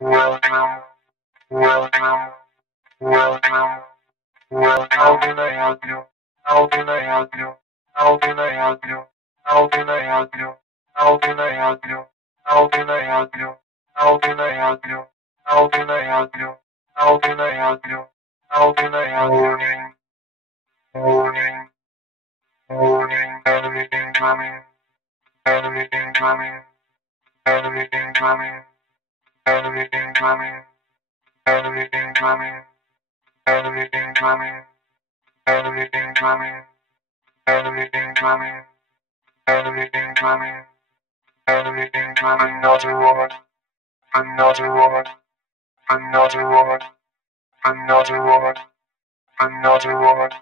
Welcome, welcome, welcome, welcome. How can I help you? How can I help you? How can I help you? How can I help you? How can I help you? How can I help you? How can I help you? How can I help you? How can I help you? How can I help you? Warning, warning, warning. Everything coming, everything coming, everything coming, everything coming, everything coming, everything coming, everything coming, everything coming, everything coming, everything coming. I'm not a robot. I'm not a robot. I'm not a robot. I'm not a robot. I'm not a robot.